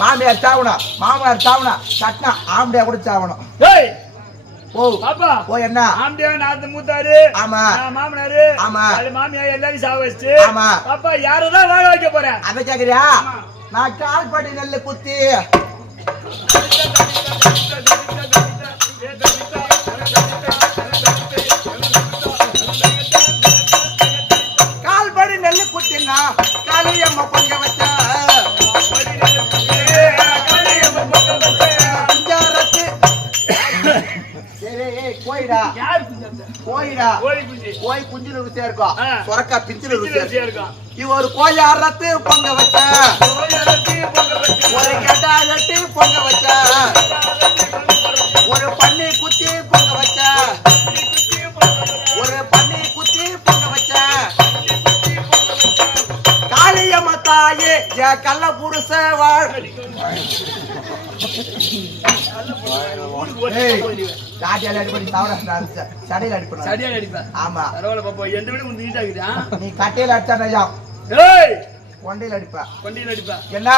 மாமியார் சாவணும், மாமனார் சாவணும், சட்னா ஆம்படியா கூட சாவணும். என்ன ஆம்படியா நாத்து மூத்தாரு, ஆமா மாமனாரு, ஆமா மாமியார் எல்லாரும் சாவ வச்சு, ஆமா அப்பா யாரதான் வாழ வைக்க போறேன் அதை கேக்குறியா? நான் கால்படி நெல்லு குத்தி கால்படி நெல்லு குத்தினா காளியம்மா பொங்க வச்ச ஒரு கோழி ஆடுறது பொங்க வச்ச ஒரு கெட்டாட்டி பொங்க வச்ச ஒரு பண்ணி குத்தி பொங்க வச்ச ஒரு பண்ணி குத்தி பொங்க வச்ச காளியம்மா தாயே கள்ள புருஷ வாழ் ஆமா நீ கட்டையில அடிச்சா கொண்டையில அடிப்பா கொண்டையில அடிப்பா என்ன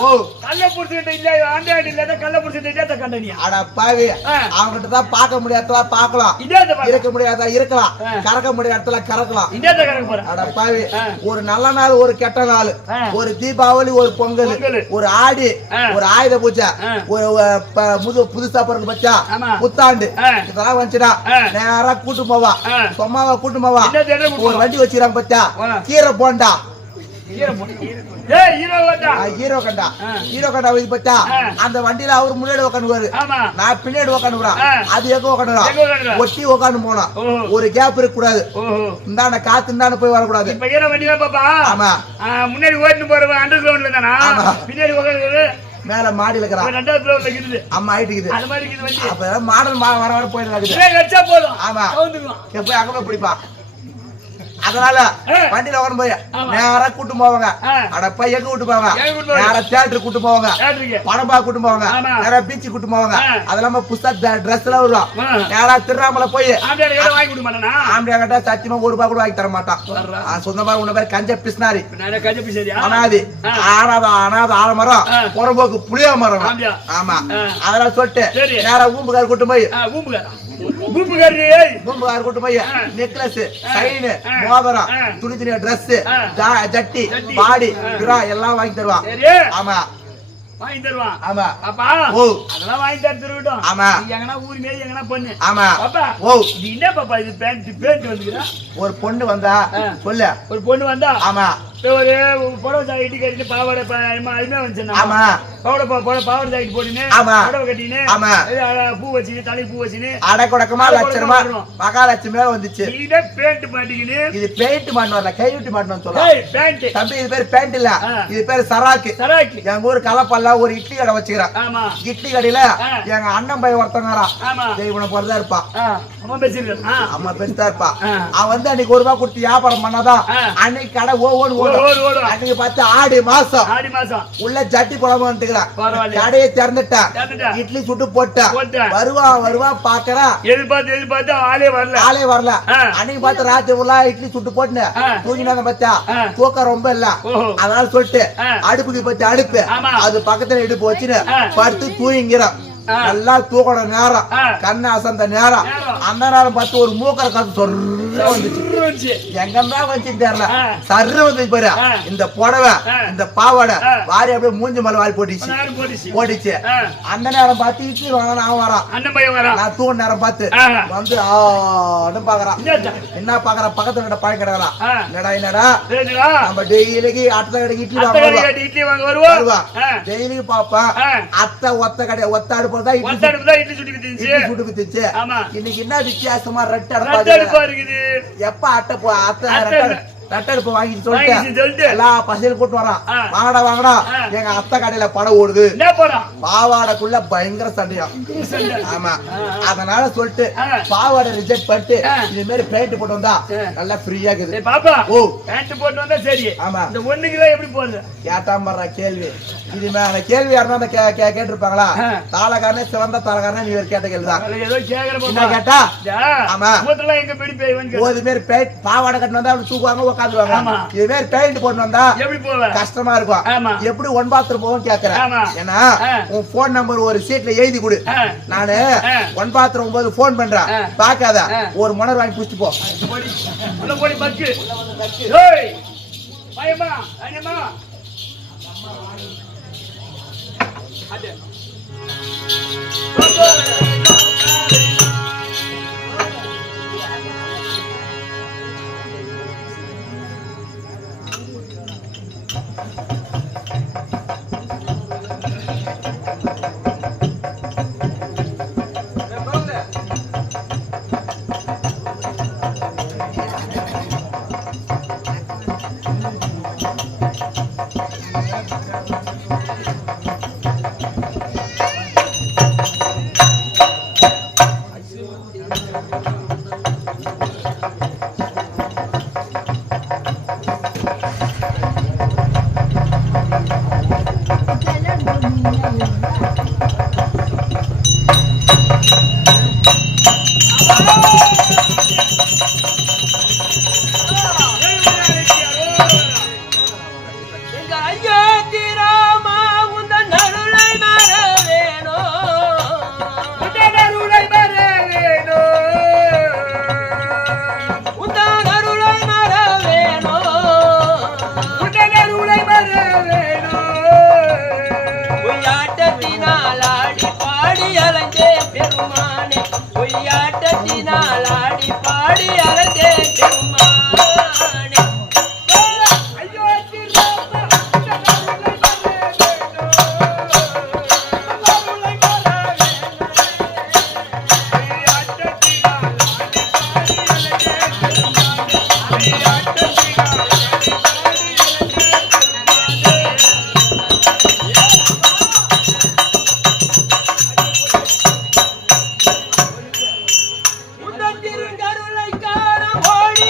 ஓ கள்ள புடிச்சிட்டு இல்ல ஆண்டாடி இல்ல கள்ள புடிச்சிட்டு இதே கண்டனி அட பாவி அவங்கிட்ட தான் பார்க்க முடியாததா பார்க்கலாம் இருக்க முடியாததா இருக்கலாம் கறக்க முடியாததா கறக்கலாம் இதே கறக்க போற அட பாவி ஒரு நல்ல நாள் ஒரு கெட்ட நாள் ஒரு தீபாவளி ஒரு பொங்கல் ஒரு ஆடி ஒரு ஆயுத பூஜை ஒரு புதுசா பிறகு பச்சா புத்தாண்டு இதெல்லாம் வந்துச்சுனா நேரா கூட்டு போவா சொம்மாவா கூட்டு போவா ஒரு வண்டி வச்சிராங்க பச்சா கீரை போண்டா ஹீரோ கண்டா பச்சா அந்த வண்டியில அவர் முன்னாடி உட்காந்துவாரு நான் பின்னாடி உட்காந்துறேன் அது எங்க உட்காந்துறோம் ஒட்டி உட்காந்து போனோம் ஒரு கேப் இருக்க கூடாது இந்தாண்ட காத்து இந்தாண்ட போய் வரக்கூடாது ஆமா முன்னாடி ஓட்டு போற அண்டர் கிரவுண்ட்ல தானா பின்னாடி உட்காந்து மேல மாடியில இருக்கிறான் அம்மா ஆயிட்டு அப்ப மாடல் வர வர போயிட்டு ஆமா போய் அங்க போய் பிடிப்பா அதனால வண்டியில உட்காந்து போய் நேரா கூட்டு போவாங்க அடப்பா எங்க கூட்டு போவாங்க நேரா தியேட்டர் கூட்டு போவாங்க படம் பார்க்க கூட்டு போவாங்க நேரா பீச் கூட்டு போவாங்க அதெல்லாம் புதுசா டிரெஸ் எல்லாம் வருவான் நேரா திருவண்ணாமலை போய் ஆம்படியா கட்டா சத்தியமா ஒரு ரூபாய் கூட வாங்கி தர மாட்டான் சொந்தமா உன்ன பேர் கஞ்ச பிஸ்னாரி அனாதி அனாத ஆலமரம் புறம்போக்கு புளிய மரம் ஆமா அதெல்லாம் சொல்லிட்டு நேரா ஊம்புகார் கூட்டு போய் பூம்புகார் கூட்டு போய் நெக்லஸ் செயின் மோதிரம் துணி துணியா டிரெஸ் ஜட்டி பாடி எல்லாம் வாங்கி தருவான் ஆமா வாங்கி தருவான் ஆமா அப்பா ஓ அதெல்லாம் வாங்கி தர திருவிட்டோம் ஆமா எங்கனா ஊர் மேல எங்கனா பொண்ணு ஆமா அப்பா ஓ இது என்ன பாப்பா இது பேண்ட் வந்துக்குறா ஒரு பொண்ணு வந்தா சொல்ல ஒரு பொண்ணு வந்தா ஆமா ஒரு புடவை ஜாக்கெட் கட்டிட்டு பாவாடை அதுமே வந்துச்சு ஆமா பாவாடை ஜாக்கெட் போட்டுன்னு புடவை கட்டின்னு ஆமா பூ வச்சுன்னு தலை பூ வச்சுன்னு அடக்கொடக்கமா லட்சணமா மகாலட்சுமியா வந்துச்சு இதே பேண்ட் மாட்டிக்கின்னு இது பெயிண்ட் மாட்டணும் கை விட்டு மாட்டணும் சொல்ல பேண்ட் தம்பி இது பேர் பேண்ட் இல்ல இது பேர் சராக்கு எங்க ஊர் கலப்பல்ல ஒரு இட்லி கடை வச்சுக்கிறான் ஆமா இட்லி கடையில எங்க அண்ணன் பையன் ஒருத்தங்கிறா தெய்வனை போறதா இருப்பா அம்மா பெருசா இருப்பா அவன் வந்து அன்னைக்கு ஒரு ரூபாய் கொடுத்து வியாபாரம் பண்ணாதான் அன்னைக்கு கடை ஓடு அன்னைக்கு பார்த்து ஆடி மாசம் உள்ள ஜட்டி குழம்பு வந்துக்கிறான் கடையை திறந்துட்டேன் இட்லி சுட்டு போட்டேன் வருவா பாக்குறா எதிர்பார்த்து ஆளே வரல அன்னைக்கு பார்த்து ராத்திரி உள்ள இட்லி சுட்டு போட்டேன் தூங்கினாங்க பத்தா தூக்கம் ரொம்ப இல்ல அதனால சொல்லிட்டு அடுப்புக்கு பத்தி அடுப்பு அது பக்கத்துல இடுப்பு வச்சுன்னு படுத்து தூங்கிக்கிறான் நல்லா தூக்கட நேரம் கண்ணு அசந்த நேரம் அந்த நேரம் பார்த்து ஒரு மூக்கரை காத்து சொல்ற வந்துச்சு எங்கதான் வந்துச்சு தெரியல சர்ற வந்துச்சு பாரு இந்த புடவை இந்த பாவாடை வாரி அப்படியே மூஞ்சி மேல வாரி போட்டுச்சு அந்த நேரம் பார்த்து இட்லி வாங்க நான் வரான் நான் தூண நேரம் பார்த்து வந்து பாக்குறான் என்ன பாக்குறான் பக்கத்துல பழம் கிடக்கலாம் என்னடா நம்ம டெய்லிக்கு அத்தை கடைக்கு இட்லி வாங்க வருவா டெய்லிக்கு பாப்பேன் அத்தை ஒத்த அடுப்பு தான் இட்லி சுட்டு வித்துச்சு இன்னைக்கு என்ன வித்தியாசமா ரெட்டை அடுப்பா இருக்குது எப்ப அத்தை ரட்டடுப்பு வாங்கிட்டு சொல்லிட்டு எல்லா பசங்க கூட்டு வரான் வாங்கடா எங்க அத்தை கடையில படம் ஓடுது பாவாடைக்குள்ள பயங்கர சண்டையா ஆமா அதனால சொல்லிட்டு பாவாடை ரிஜெக்ட் பண்ணிட்டு இது மாதிரி பேண்ட் போட்டு வந்தா நல்லா ஃப்ரீயா இருக்குது பாப்பா ஓ பேண்ட் போட்டு வந்தா சரி ஆமா இந்த ஒண்ணுக்குதான் எப்படி போகுது கேட்டாம வர்ற கேள்வி இது அந்த கேள்வி யாருன்னா கேட்டிருப்பாங்களா தாளகாரனே சிறந்த தாளகாரனே நீ கேட்ட கேள்விதான் என்ன கேட்டா ஆமா எங்க போது மாரி பேண்ட் பாவாடை கட்டினு வந்தா அப்படி தூக்குவாங்க இது மாதிரி பெயிண்ட் போட்டு வந்தா கஷ்டமா இருக்கும் எப்படி ஒன் பாத்ரூம் போகும் கேக்குறேன் ஏன்னா உன் போன் நம்பர் ஒரு சீட்ல எழுதி கொடு நானு ஒன் பாத்ரூம் போது போன் பண்றேன் பாக்காத ஒரு மணர் வாங்கி புடிச்சு போ திருங்கருளை காண ஓடி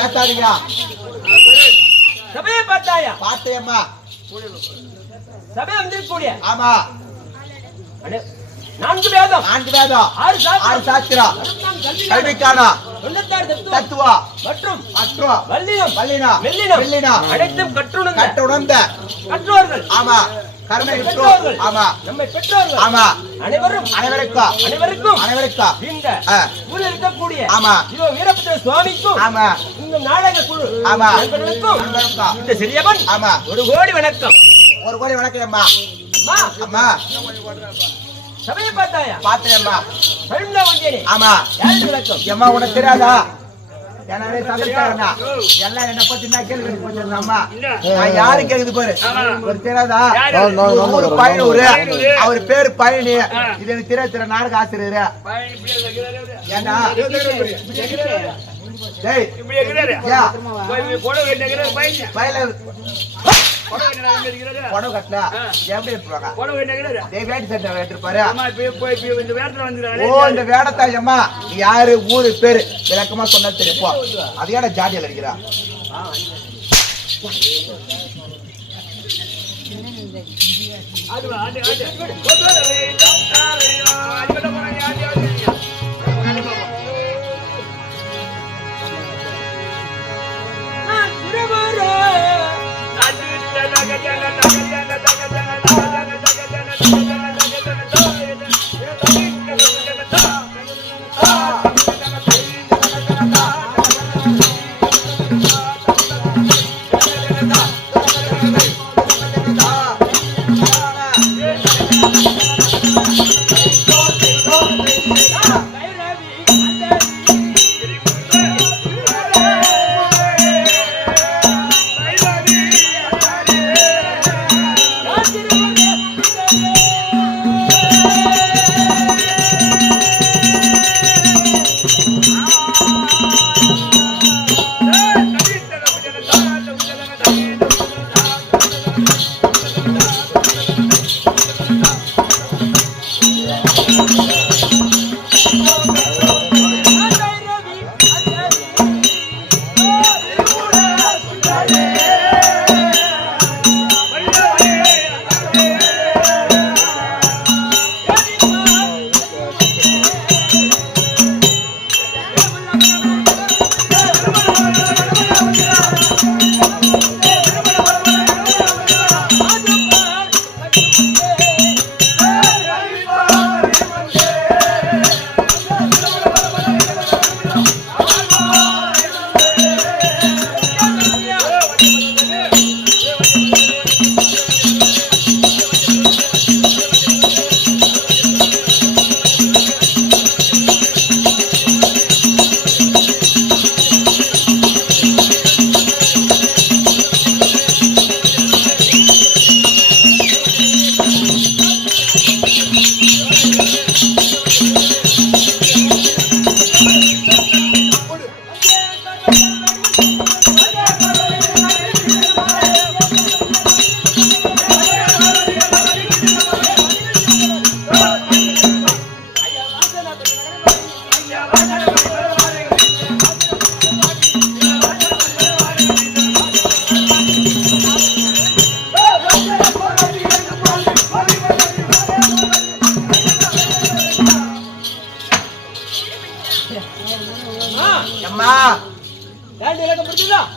பேசாதீங்க. சபையை பார்த்தாயா? பார்த்தேம்மா. சபை வந்து கூடிய. ஆமா. 4 வேதம். 4 வேதம். 6 சாஸ்திரம். கல்விக்கான தத்துவா மற்றும் வல்லினம் மெல்லினம் அனைத்தும் கற்றுணர்ந்த கற்றோர்கள். ஆமா. கர்ம பெற்றோர்கள். ஆமா. நம்மை பெற்றோர்கள். ஆமா. அனைவருக்கும் இந்த ஊரில் இருக்கக்கூடிய ஆமா இதோ வீரபத்ர சுவாமிக்கும் ஆமா இந்த நாடக குழு ஆமா நண்பர்களுக்கும் இந்த சிறியவன் ஆமா 1 கோடி வணக்கம். 1 கோடி வணக்கம் அம்மா. அம்மா சபையை பார்த்தாயா? பார்த்தேம்மா. பழுந்தா வந்தேனே. ஆமா. யாருக்கு வணக்கம்? அம்மா உனக்கு தெரியாதா? எனவே சந்திச்சாருன்னா எல்லாம் என்ன பத்தி நான் கேள்வி போச்சிருந்தேம்மா. நான் யாரு கேக்குது பாரு. ஒரு தெரியாதா? ஒரு பயனூரு. அவர் பேரு பழனி. இது எனக்கு தெரியாத நாடக ஆசிரியர். ஏன்னா டேய் இப்படி இருக்கிறாரு. யா போடோ கேக்குறாரு பையன். புடவை கட்டல எப்படி எடுத்துவாங்க? புடவை கேக்குறாரு. டேய் வேட்டி சட்டை எடுத்துப்பாரு. அம்மா போய் இந்த வேடத்துல வந்துறானே. ஓ இந்த வேடத்தாய் அம்மா யாரு ஊரு பேரு விளக்கமா சொன்னா தெரியும் போ. அது ஏன்டா ஜாடியில அடிக்கிறா?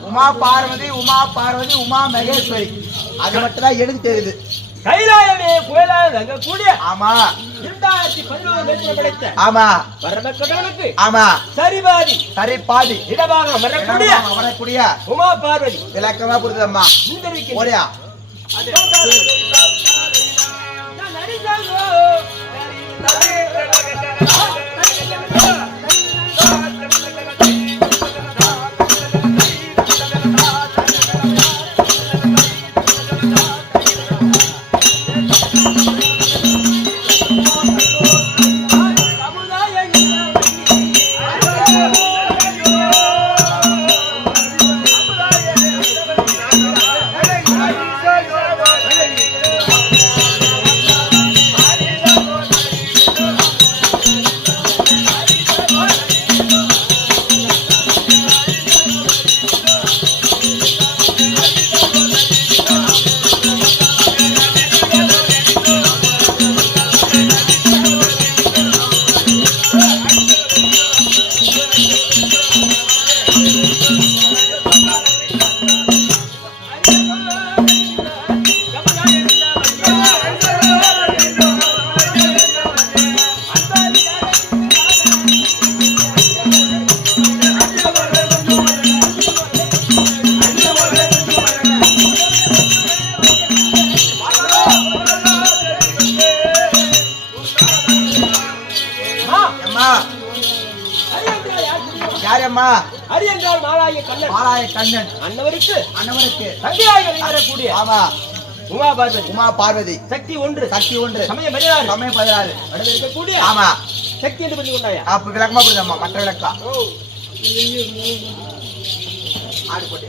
உமா பார்வதி உமா பார்வதி உமா மகேஸ்வரி அது மட்டும் தான் எனக்கு தெரியுது. கைலாயமே புயலாக கூடிய ஆமா 2011 படைத்த ஆமா பரமக்கடவுளுக்கு ஆமா சரி பாதி இடமாக வரக்கூடிய உமா பார்வதி விளக்கமா புரியுதம்மா. ஒரே எம்மா அடி என்றால் மாலாய கண்ணன். மாலாய கண்ணன் அன்னவருக்கு தங்கையாக விளங்கக்கூடிய ஆமா உமா பார்வதி. உமா பார்வதி சக்தி ஒன்று. சமயம் 16. சமயம் 16 அடுத்து இருக்கக்கூடிய ஆமா சக்தி என்று பண்ணி கொண்டாயா? அப்ப விளக்கமா புரியுதம்மா மற்ற விளக்கா ஆடு போட்டு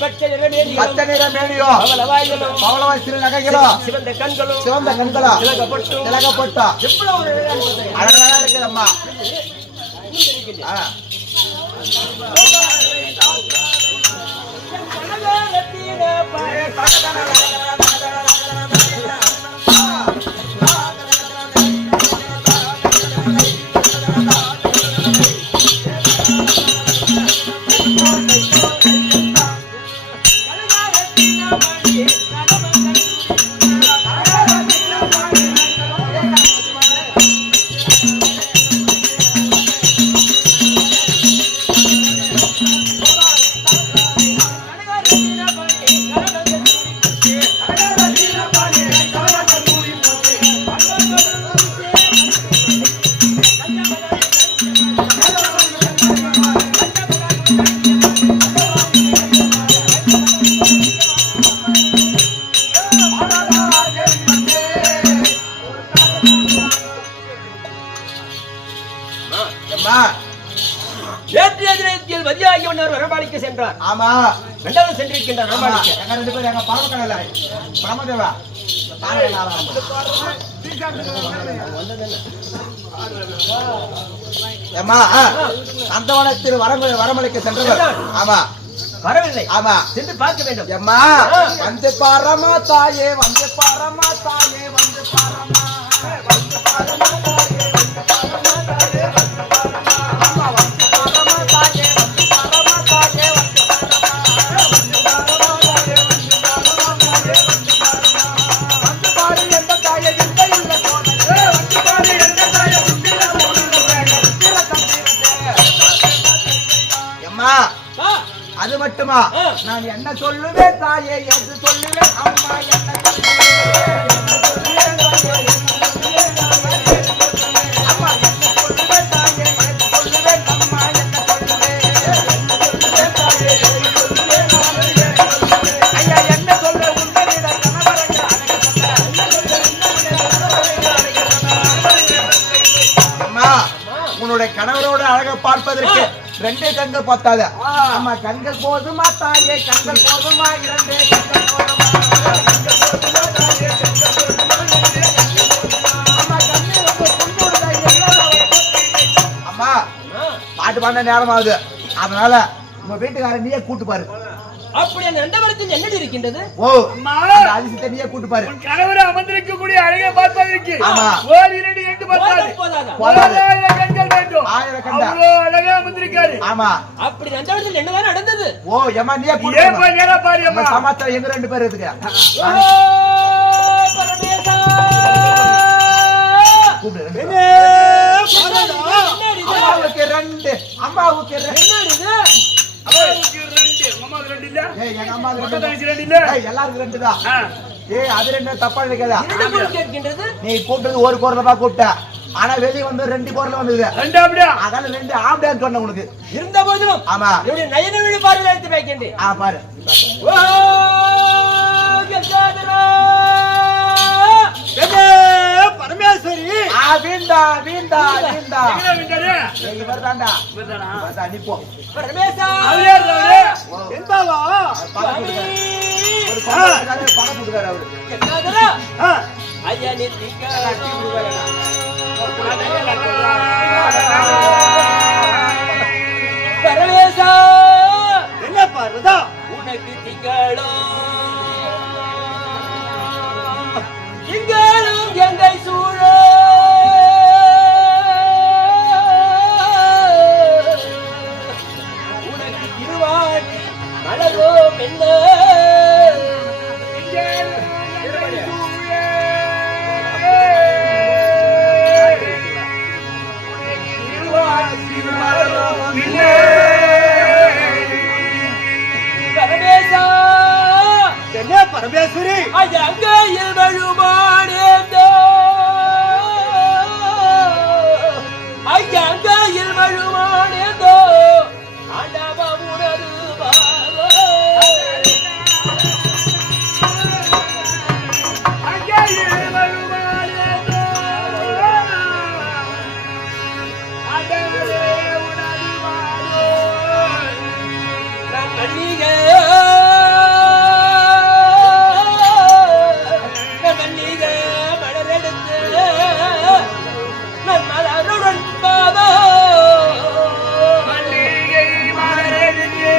பச்சை நிற மேனியும் பவளவாய் சிறு நகைகளும் சிவந்த கண்களும் திலகப்பட்டா அழகா இருக்குது அம்மா. வரபாலிக்க சென்றார். ஆமா ரெண்டாவது சென்றிருக்கின்றார் வரபாலிக்க. எங்க ரெண்டு பேரும் எங்க பரமக்கடல பிரமதேவா ஏமா நந்தவனத்தில் வரமளிக்க சென்றவர். ஆமா வரவில்லை. ஆமா சென்று பார்க்க வேண்டும். எம்மா வந்து பாரமா தாயே வந்து பாரமா தாயே வந்து பாரமா வந்து பாரமா தாயே வந்து பாரமா தாயே வந்து பாரமா அம்மா வந்து பாரமா தாயே வந்து பாரமா தாயே வந்து பாரமா வந்து பாரமா தாயே வந்து பாரமா வந்து பாரு எந்த தாயே எந்த இல்ல போனே வந்து பாரு எந்த தாயே உண்டில போனே உண்டில தந்தீரதே எம்மா அது மட்டுமா நான் என்ன சொல்லுவேன் தாயே என்று சொல்லுவேன் அம்மா என்ன அம்மா என்ன சொல்லுவேன் தாயே என்று சொல்லுவேன் அம்மா என்ன சொல்லுவேன் ஐயா என்ன சொல்ல உண்டனிட கணவரங்க அம்மா உன்னுடைய கணவரோட அழகை பார்ப்பதற்கு ரெண்டே கண்கள் பார்த்தாத. ஆமா கண்கள் போதுமா தாயே கண்கள் போதுமா இரண்டே கண்கள் போதுமா அம்மா பாட்டு பாட நேரம் ஆகுது. அதனால உங்க வீட்டுக்காரன் நீயே கூட்டு பாரு. அப்படி அந்த ரெண்டவரத்தில் என்ன இருக்கின்றது? ஓ அதிசயத்தை நீயே கூட்டு பாரு. கணவரை அமர்ந்திருக்கக்கூடிய அழகை பார்ப்பதற்கு ஆமா ஒரு இரண்டு எட்டு பார்த்தாது கண்கள் வேண்டும். 1000 கண்கள் அவ்வளோ அழகா அமர்ந்திருக்காரு. ஆமா அப்படி ரெண்டவரத்தில் என்னதான் நடந்தது? ஓ ஏமா நீயே கூட்டு ஏப்பா நேரா பாரு அம்மா சமாச்சாரம் எங்க ரெண்டு பேர் இருக்கு. பரமேசா கூப்பிடு அம்மாவுக்கு ரெண்டு அம்மாவுக்கு ரெண்டு அம்மாவுக்கு ரெண்டு அம்மாவுக்கு ரெண்டு இல்ல ஏய் எங்க அம்மாவுக்கு பக்கத்து ரெண்டு வயசு ரெண்டு இல்ல ஏய் எல்லாருக்கும் ரெண்டு தான். ஏய் அது ரெண்டு தப்பா நினைக்காத. கேட்கின்றது நீ கூப்பிட்டது ஒரு குரல தான் கூப்பிட்ட. ஆனா வெளிய வந்து ரெண்டு குரல வந்தது. ரெண்டு அப்படியே அதால ரெண்டு ஆம்பளைன்னு சொன்ன உனக்கு. இருந்த போதிலும் ஆமா என்னுடைய நயன விழி பார்வையில் எடுத்து வைக்கின்றேன். பாரு ஓ கஜாதரா பரமேஸ்வரி வீண்டா வீண்டா வீண்டா எங்க விட்டாரு இவர்தான்டா இவர்தானா இவர்தான் நீ போ. பரமேசா அவரே அவரே எந்தாவா ஒரு பணம் கொடுக்காரு அவரு. கஜாதரா ஐயா நீ திங்க பரமேசா என்ன பார்வதா உனக்கு திங்களும் எங்கை சூழ உனக்கு திருவாட்டி மலரோ மெல்ல பரமேசா என்ன பரமேஸ்வரி அங்கையில் வழுமானேந்தோ அங்கையில் வழுமானேந்தோ ஆண்டவம் உனது பாதோ அங்கையில் வழுமானேந்தோ ஆண்டவரே உனது பாதோ நான் மல்லிகை மலரெடுத்து நான் மலருடன் பாதோ மல்லிகை மலரெடுத்து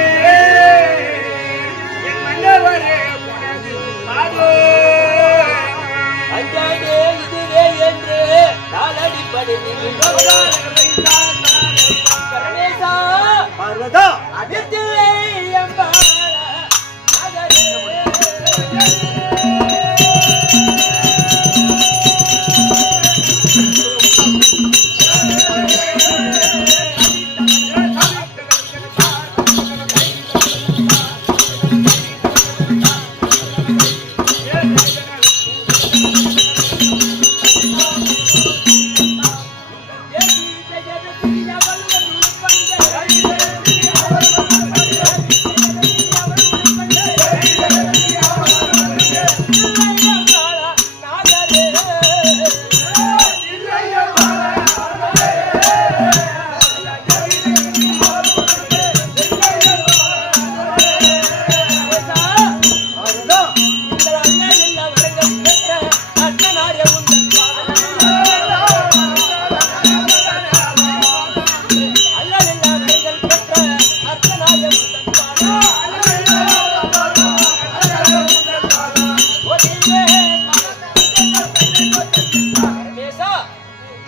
என் மன்னவரே உனது பாதோ அஞ்சாடே இதுவே என்று காலடிப்பது பரமேசா பார்வதா அதிர்த்திலே எம்பாள நகரே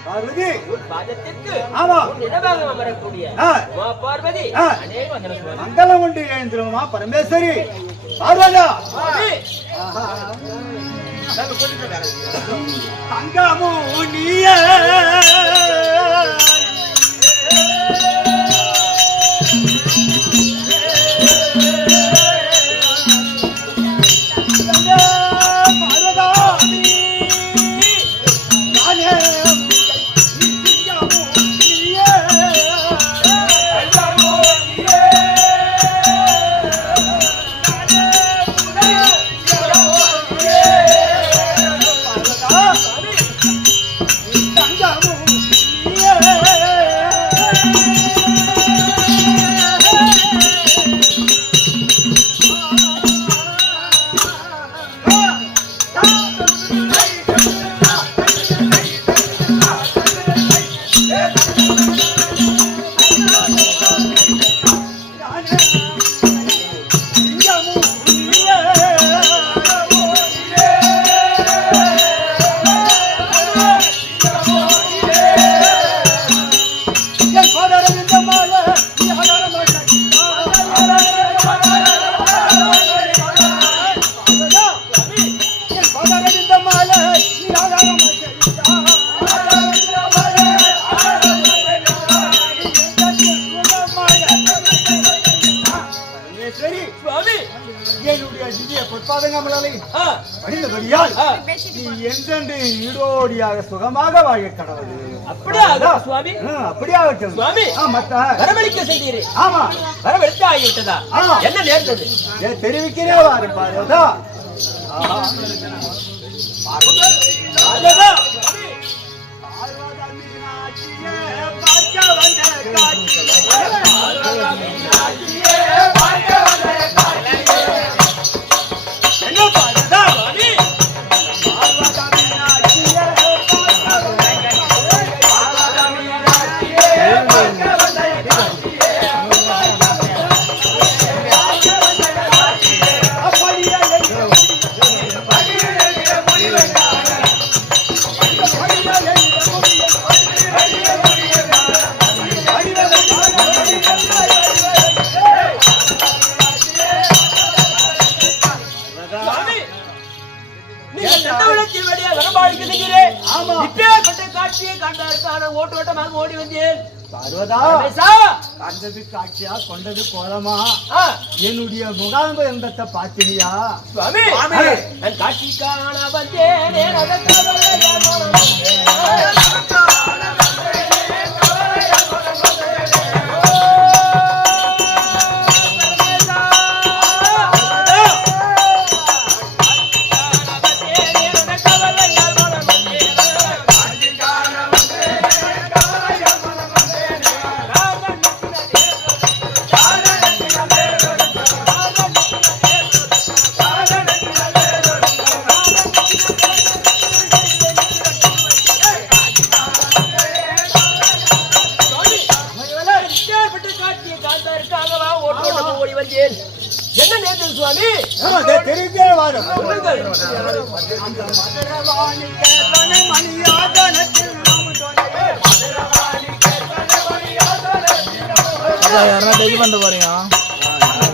பார்வதி பாதத்திற்கு ஆமா இடமாக அமரக்கூடிய பார்வதி மங்களம் உண்டு எழுந்திரமா பரமேஸ்வரி பார்வதா தங்கமோ நீயே ஈடோடியாக சுகமாக வாழ கடவுள் அப்படியாகட்டும் சுவாமி. வரவழைக்க செய்தீரே ஆமா வரவழைத்து ஆகிவிட்டதா என்ன நேர்ந்தது தெரிவிக்கிறே வாரு பார்வதா வரபாடிக்கு சென்றீரே. ஆமா. இப்பேற்பட்ட காட்சியை காண்பதற்கான ஓட்டமாக ஓடி வந்தேன். பார்வதா ரமேசா, கண்டது காட்சியா கொண்டது கோலமா ஆ, என்னுடைய முகாம்ப எந்தத்தை பாத்திரியா சுவாமி, சுவாமி. நான் காட்சி காண வந்தேனே, அதற்காக ஓடி வந்தேன். என்ன நேர்ந்தது சுவாமி? தெரிஞ்சே வரும் சொல்லுங்கள். அந்த மதுரவாணி கேட்டனை மணியாதனத்தில் நாம் தோன்றே. யாரா டெய்லி பண்ண போறீங்க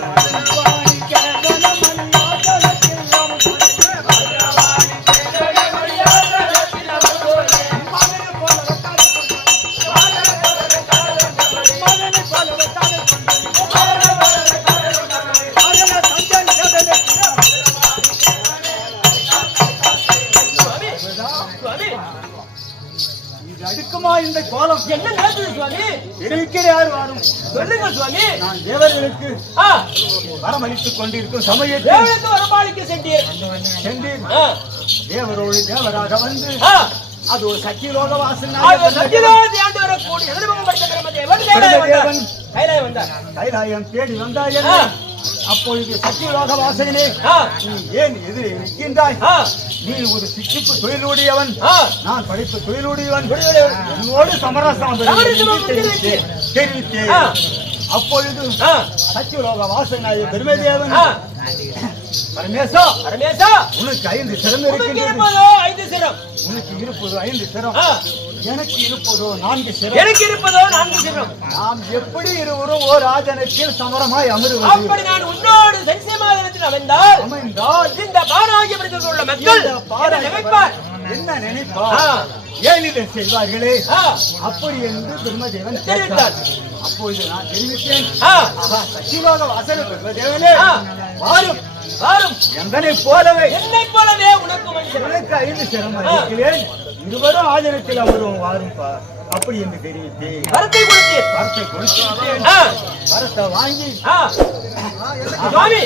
மதுரவாணி கேட்டனை மணியாதனத்தில் நாம் தோன்றே. சுவாமி, இது அடுக்குமா இந்த கோலம் என்ன நேர்ந்தது சுவாமி? இருக்கிற யார் வரும் சொல்லுங்க சுவாமி. நான் தேவர்களுக்கு ஆ, வரமளித்துக் கொண்டிருக்கும் சமயத்தில் தேவனுக்கு வரபாடிக்கு சென்றீர். சென்றேன். ஆ, தேவரோடு தேவராக வந்து ஆ, அது ஒரு சக்திலோக அவர் சத்தியலோகத்தை ஆண்டு வரக்கூடிய எதிர்முகம் படைத்த பிரம்மதேவன் கைலாயம் வந்தார். கைலாயம் வந்தார். கைலாயம் தேடி வந்தாய் ஆ, அப்பொழுது சத்தியலோக வாசகனே ஆ, நீ ஏன் எதிரே நிற்கின்றாய் ஆ, நீ ஒரு சிக்கிப்பு தொழிலுடையவன் ஆ, நான் படிப்பு தொழிலுடையவன் தொழிலுடையவன். என்னோடு சமரசம் சமரசம் தெரிவித்தேன் ஆ, அப்பொழுது ஆ, சத்தியலோக வாசகனாய பெருமதேவன் ஆ, பரமேசா பரமேசா, உனக்கு 5 சிரம் உனக்கு இருக்கின்றது இருப்பதோ 5 சிரம். உனக்கு இருப்பது 5 சிரம் ஆ, எனக்கு இருப்பதோ 4 சிரம் எனக்கு இருப்பதோ 4 சிரம். நாம் எப்படி இருவரும் ஓர் ஆஜனத்தில் சமரமாய் அமருவது அப்படி நான் உன்னோடு சரிசமாதனத்தில் அமைந்தால் அமைந்தால் இந்த பாராகியபுரத்தில் உள்ள மக்கள் இந்த பாராகிய என்ன நினைப்பார்? என்ன நினைப்பா ஆ, ஏன் இதை செய்வார்களே ஆ, அப்படி என்று பிரம்மதேவன் தெரிவித்தார். கேட்டார். அப்பொழுது நான் தெரிவித்தேன் ஆ, ஆஹா சச்சிவாக வாசன பிரம்மதேவனே ஆ, வாரும் வாரும். எந்தனை போலவே என்னைப் போலவே உனக்கு மனுஷன். உனக்கு 5 சிரம் அளிக்கிறேன் இருவரும் ஆஜனத்தில் அமருவோம் வாரும்பா அப்படி என்று தெரிவித்தேன் வரத்தை கொடுத்தீர். வரத்தை கொடுத்தேன் ஆ, வரத்தை வாங்கி ஆ, சுவாமி,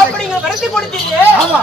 அப்படிங்க வரத்தை கொடுத்தீங்க. ஆமா